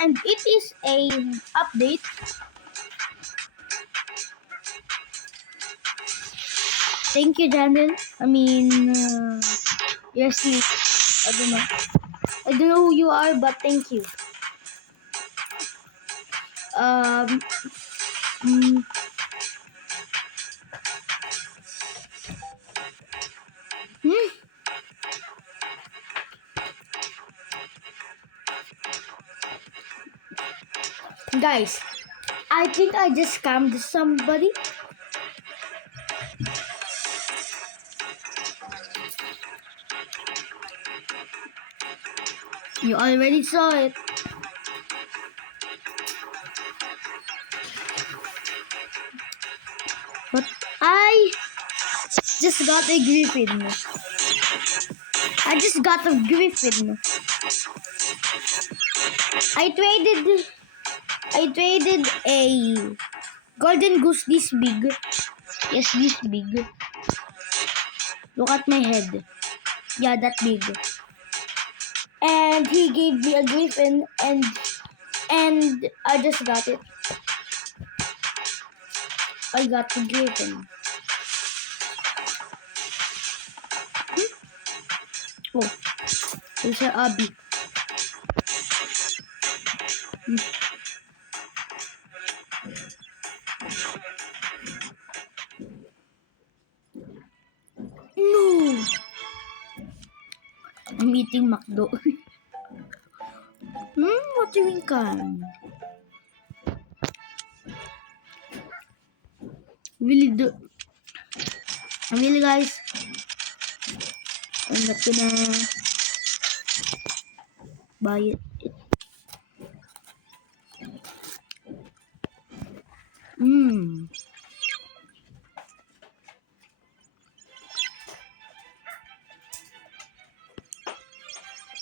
and it is a update. Thank you, Daniel. I mean, yes, you. I don't know. I don't know who you are, but thank you. Mm, hmm? Guys, I think I just scammed somebody. You already saw it. But I just got a griffin. I just got a griffin. I traded a golden goose this big. Yes, this big. Look at my head. Yeah, that big. And he gave me a griffin, and I just got it. I got the griffin. Oh, there's an Abby. No! I'm eating McDo. What do you mean, can? Really, guys, I'm not gonna buy it.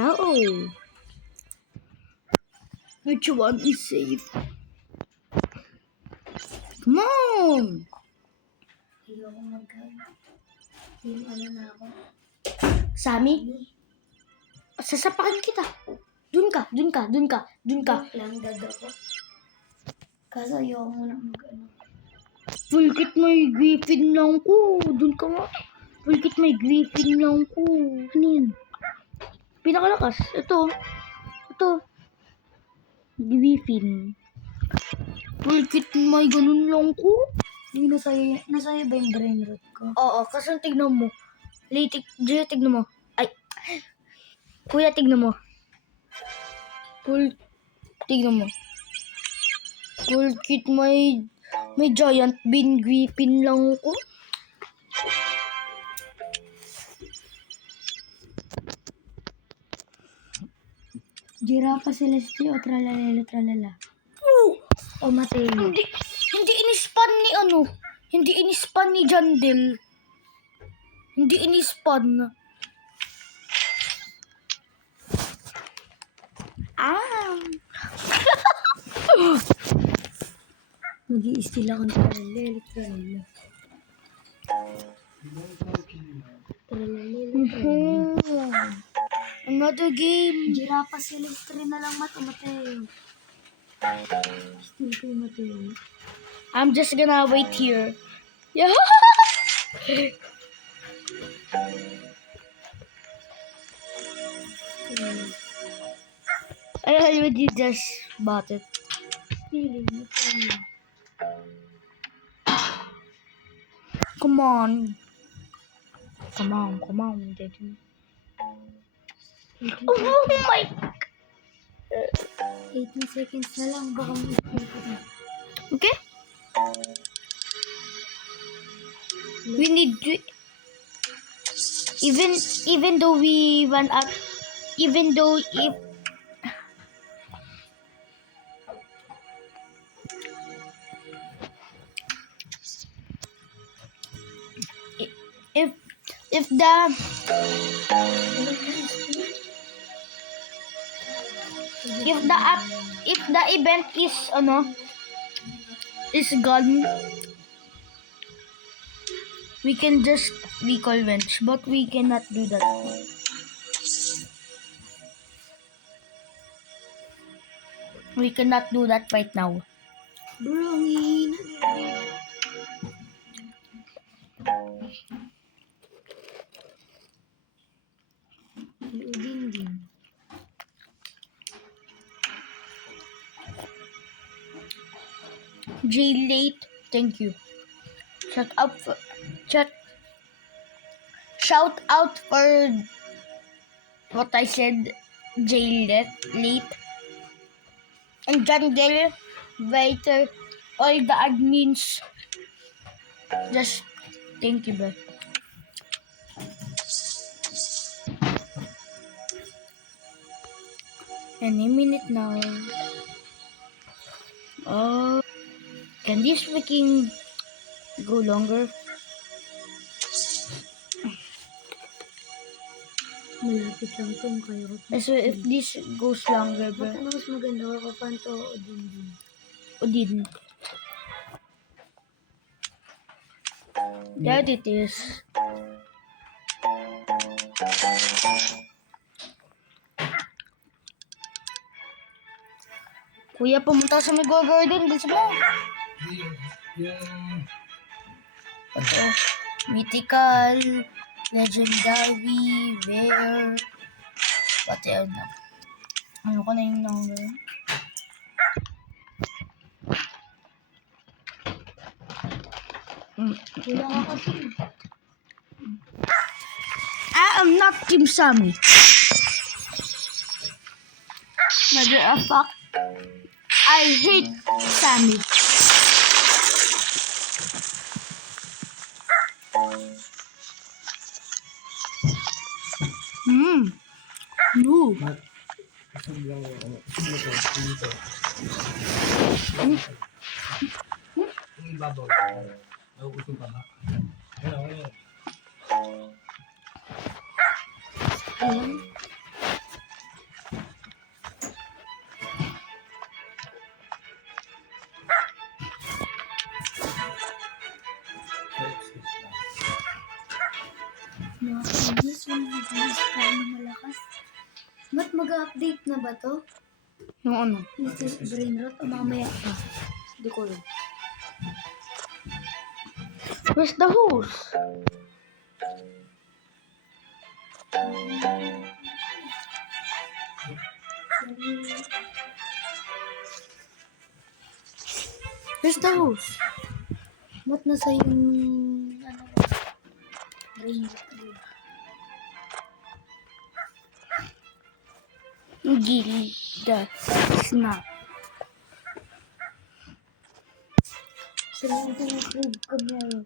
Oh, which one is safe? Come on! Ayoko Team ano na ako? Sammy? Sasapakin kita. Dun ka. Joke lang, gag ako. Kaso ayoko muna mag-ano. Pulkit may griffin lang ko. Dun ka nga. Pulkit may griffin lang ko. Ano yan? Pinakalakas. Ito. Griffin. Pulkit may ganun lang ko. Hindi, nasaya ba yung brain rot ko? Oo, kasi tignan mo. Jay, tignan mo. Ay. Kuya, tignan mo. Tignan mo. Pulkit may giant bean griffin lang ko. Giraffe Celeste o tralalelo tralala? O Mateo? Hindi inispan ni ano. Hindi inispan ni Jandel. Hindi inispan. Mag-i-steal ako ng tralalelo tralala. Tralalelo tralala. Another game. Giraffe Celeste na lang Mateo. Steal ko yung Mateo. I'm just gonna wait here. Yeah. I already just bought it. Stealing Mateo. Come on, Daddy. Oh my! 18 seconds na lang, baka ma-steal ko na. Okay. We need to, even though we run out, even though if the event is gone, we can just recall bench, but we cannot do that. We cannot do that right now. Bro, ang hihina. Loading din. J-Late, thank you. Shout shout out for what I said, J-Late. And John Gale, Waiter, all the admins. Just thank you, bro. Any minute now. Oh, can this freaking go longer? Malapit lang itong kayo. So if this goes longer, bro, Ba't ano mas maganda? Kakapanto o din. Odin. There it is. Kuya, pumunta sa Mego Garden. Gusto mo? Ito. Mythical, Legendary, Rare. Pati ano. Ano ko na yung number? Wala ka kasi. I am not Team Sammy. Matter of fact, I hate Sammy. No. Ayan. Nakakagis yung mabilis pa na malakas. Ba't mag-update na ba to? Yung ano? Mr. Brain Rot o mamaya pa? Hindi ko alam. Where's the hose? Where's the hose? Ba't nasa yung ano Brain Rot? Gilda. Snap. Sila yung tinapog ko ngayon.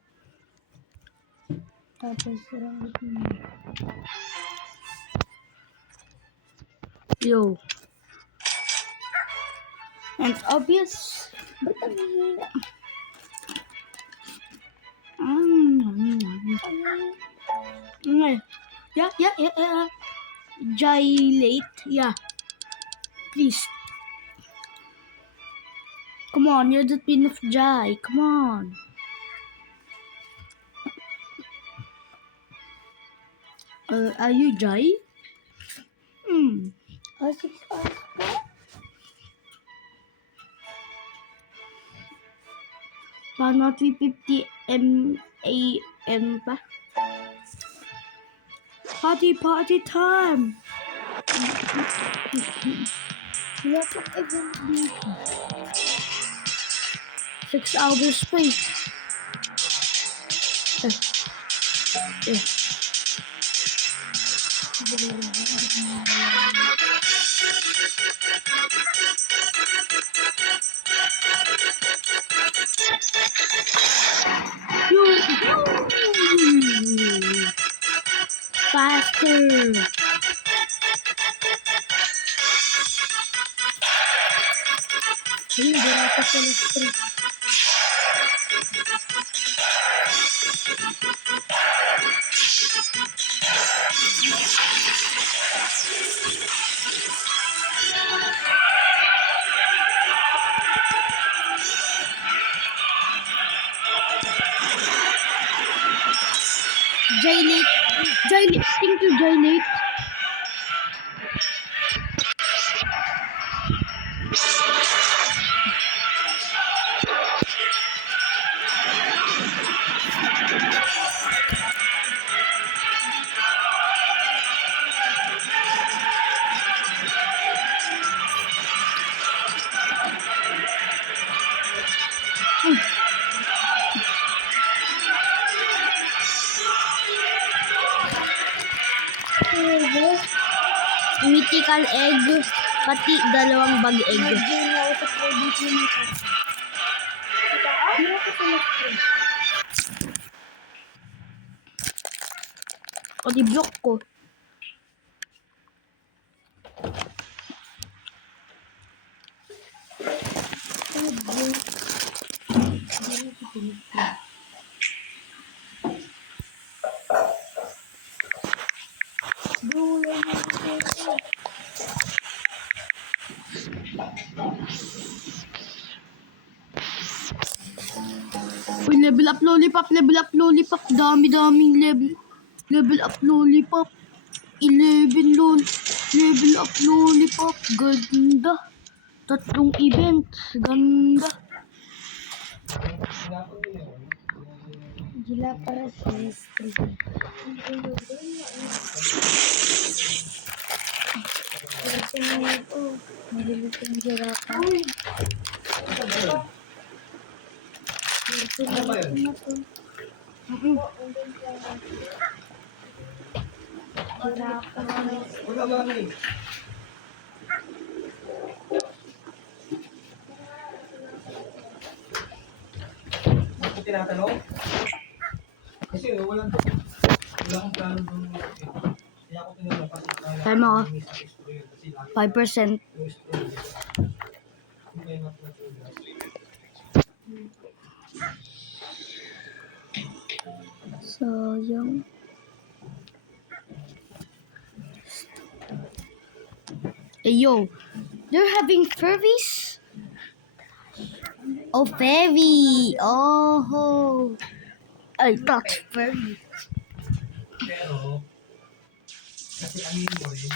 Tapos sarang ito mo. Yo. And obvious. Ba't ang hihina? Yeah. Gylate. Yeah. Please. Come on, you're the queen of Jai. Come on. Are you Jai? Ah, 6 hours pa? Paano 3:50 AM pa? Party time! Wala pang event dito. 6 hours pa eh. Faster! Ayun, dirata sa street. Jylate. Thank you, Jylate. tropical egg, pati dalawang bag egg. Nag-game ako sa province mo nito. Hindi ako sa last place. O di block ko. Uy, level up lollipop, level up lollipop. Dami-daming level up lollipop. 11 level up lollipop. Ganda. 3 events. Ganda. Gila para sa history. Kasi nga ito, nalilit yung girapa. Ano ba yun? Girapa. Wala ba kami? Ako tinatanong? Kasi wala akong plano doon. Kaya ako tinanong kasi Tama ako. kasi lagi 5%. yung story. Hindi kayo natutulas. Sayang. Hey, yo. They're having furries? Oh, fairy. Oh. I thought furry. Pero, kasi aminin mo rin,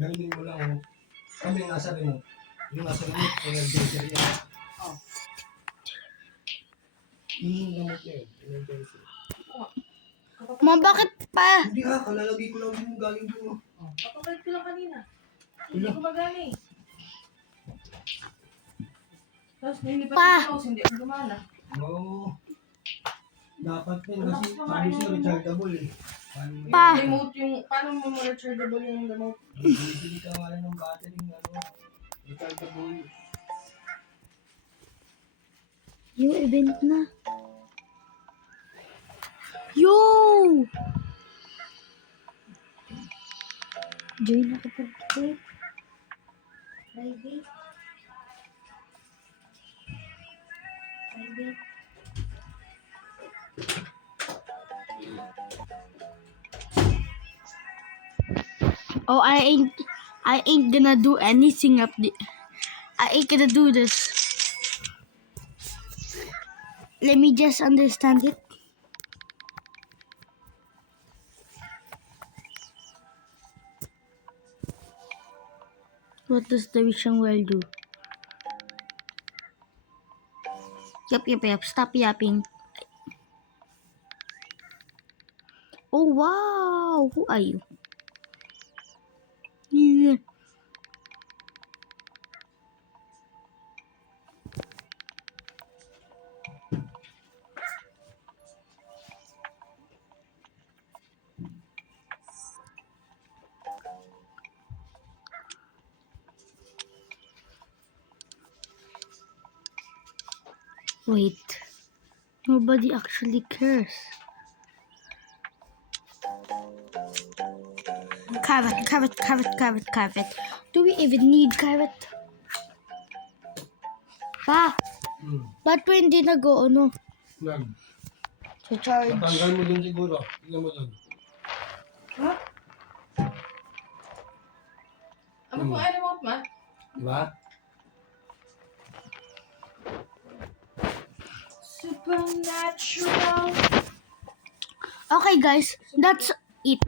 galing mo lang, oh. Kami nasa remote. Yung nasa remote, energizer yan. Yung remote na yun, energizer. Ma, bakit pa? Hindi ha, kalalagay ko lang yung galing doon. Papapalit ko lang kanina. Hindi gumagana eh. Tapos nilipat Pa! ko mouse, hindi gumana. Oo. Dapat din kasi sabi siya rechargeable eh. Paano mo Pa! Remote yung, paano mo rechargeable yung remote? Bibili ka nga lang ng battery ng ano, rechargeable. Yung event na. Yo! Join ako po. Private. Private. Oh, I ain't gonna do anything up the. I ain't gonna do this. Let me just understand it. What does the wishing well do? Yep. Stop yapping. Oh, wow. Who are you? Yeah. Wait. Nobody actually cares. Carrot. Do we even need carrot? Pa, ba't pa hindi nag-ano? Nag. Sa charge. Natanggal mo dun siguro. Tingnan mo dun. Ha? Ano po ay remote ma? Diba? Supernatural. Okay guys, that's it.